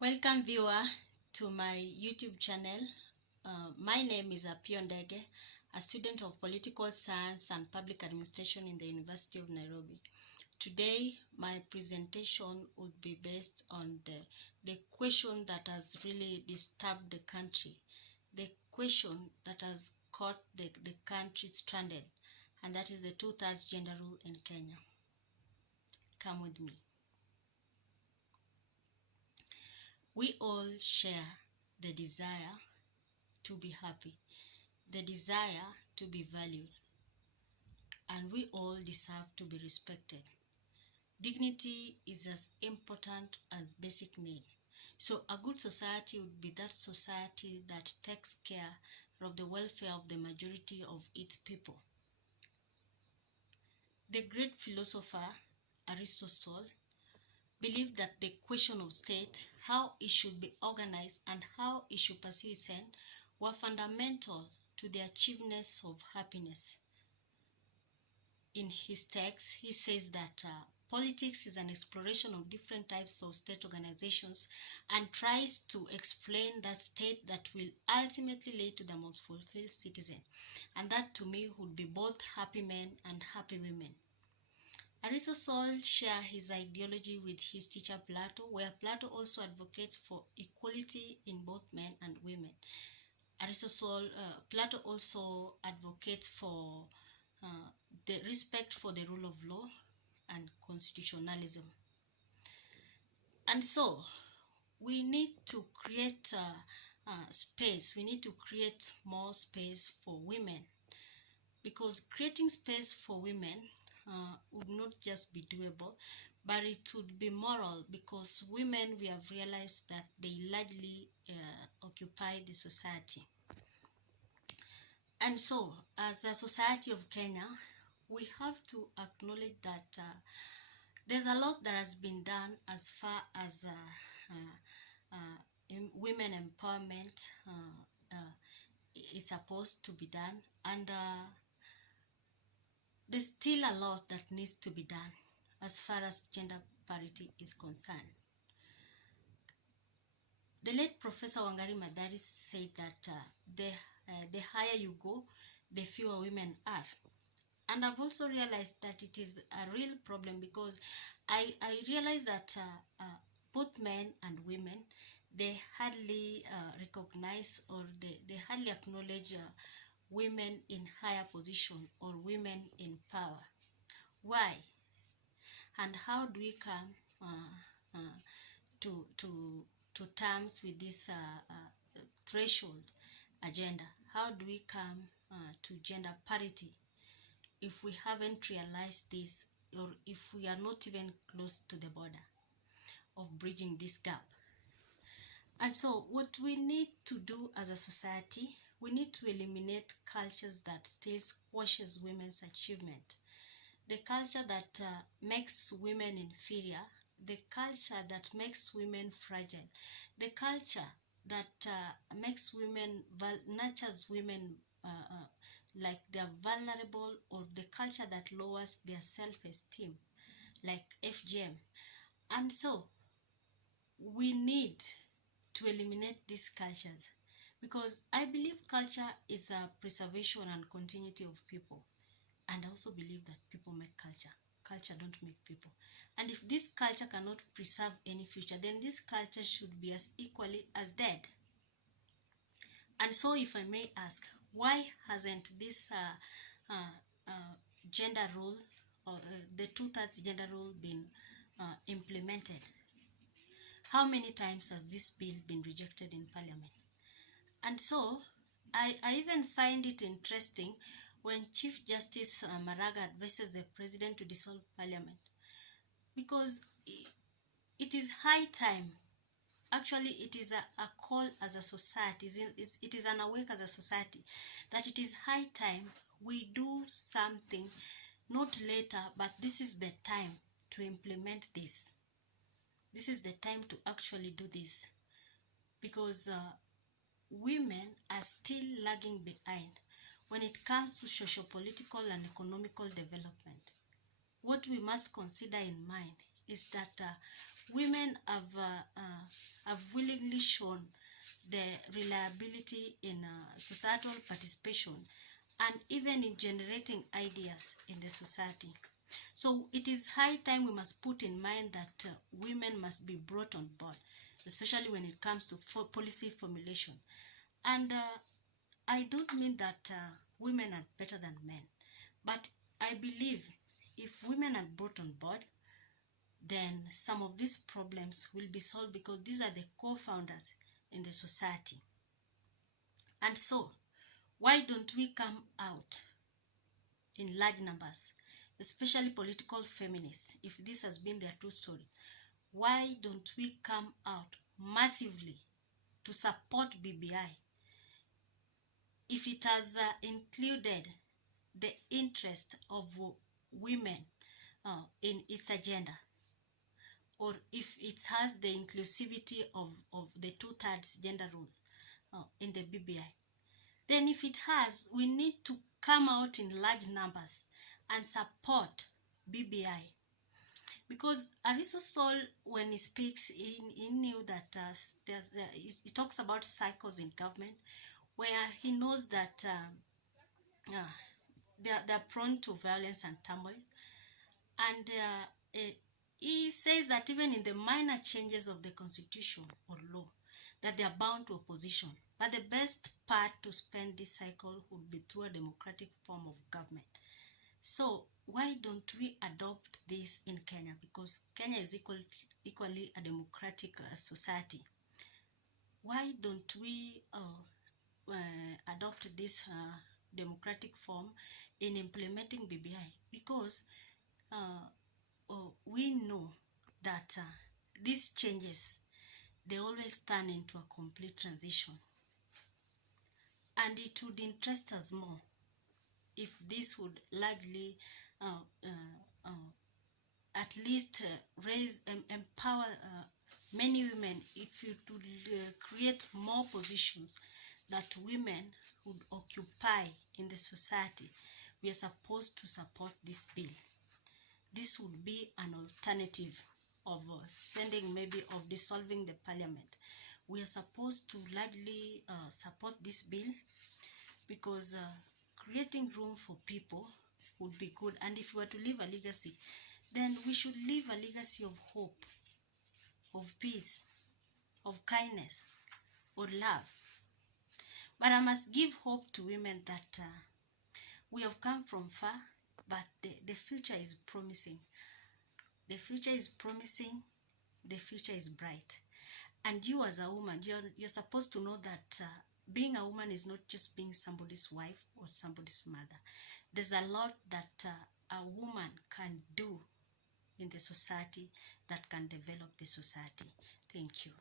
Welcome viewer to my YouTube channel. My name is Apiyo Ndege, a student of political science and public administration in the University of Nairobi. Today my presentation would be based on the question that has really disturbed the country, the question that has caught the country stranded, and that is the 2/3 gender rule in Kenya. Come with me. We all share the desire to be happy, the desire to be valued, and we all deserve to be respected. Dignity is as important as basic need. So a good society would be that society that takes care of the welfare of the majority of its people. The great philosopher Aristotle believed that the question of state, how it should be organized and how it should pursue its end, were fundamental to the achievement of happiness. In his text, he says that politics is an exploration of different types of state organizations and tries to explain that state that will ultimately lead to the most fulfilled citizen. And that to me would be both happy men and happy women. Aristotle shared his ideology with his teacher Plato, where Plato also advocates for equality in both men and women. Plato also advocates for the respect for the rule of law and constitutionalism. And so we need to create space. We need to create more space for women, because creating space for women would not just be doable, but it would be moral, because women, we have realized that they largely occupy the society. And so, as a society of Kenya, we have to acknowledge that there's a lot that has been done as far as women empowerment is supposed to be done, and there's still a lot that needs to be done as far as gender parity is concerned. The late Professor Wangari Maathai said that the higher you go, the fewer women are. And I've also realized that it is a real problem, because I realize that both men and women, they hardly recognize, or they hardly acknowledge women in higher position or women in power. Why? And how do we come to terms with this threshold agenda? How do we come to gender parity if we haven't realized this, or if we are not even close to the border of bridging this gap? And so what we need to do as a society, we need to eliminate cultures that still squashes women's achievement. The culture that makes women inferior, the culture that makes women fragile, the culture that makes women, nurtures women like they're vulnerable, or the culture that lowers their self-esteem, like FGM. And so we need to eliminate these cultures, because I believe culture is a preservation and continuity of people. And I also believe that people make culture. Culture don't make people. And if this culture cannot preserve any future, then this culture should be as equally as dead. And so if I may ask, why hasn't this gender rule, or the 2/3 gender rule, been implemented? How many times has this bill been rejected in Parliament? And so I even find it interesting when Chief Justice Maraga advises the President to dissolve Parliament, because it is high time. Actually, it is a call as a society, it is an awake as a society, that it is high time we do something, not later, but this is the time to implement this. This is the time to actually do this, because women are still lagging behind when it comes to socio-political and economical development. What we must consider in mind is that women have have willingly shown the reliability in societal participation and even in generating ideas in the society. So it is high time we must put in mind that women must be brought on board, especially when it comes to policy formulation. And I don't mean that women are better than men, but I believe if women are brought on board, then some of these problems will be solved, because these are the co-founders in the society. And so, why don't we come out in large numbers, especially political feminists, if this has been their true story? Why don't we come out massively to support BBI if it has included the interest of women in its agenda, or if it has the inclusivity of the 2/3 gender rule in the BBI? Then if it has, we need to come out in large numbers and support BBI. Because Aristotle, when he speaks, he knew that he talks about cycles in government, where he knows that they're prone to violence and turmoil. And he says that even in the minor changes of the constitution or law, that they are bound to opposition. But the best part to spend this cycle would be through a democratic form of government. So why don't we adopt this in Kenya? Because Kenya is equally a democratic society. Why don't we adopt this democratic form in implementing BBI? Because we know that these changes, they always turn into a complete transition. And it would interest us more if this would largely at least raise and empower many women, if it would create more positions that women would occupy in the society. We are supposed to support this bill. This would be an alternative of of dissolving the parliament. We are supposed to largely support this bill, because creating room for people would be good. And if we were to leave a legacy, then we should leave a legacy of hope, of peace, of kindness, or love. But I must give hope to women that we have come from far, but the future is promising. The future is promising. The future is bright. And you as a woman, you're supposed to know that being a woman is not just being somebody's wife or somebody's mother. There's a lot that a woman can do in the society that can develop the society. Thank you.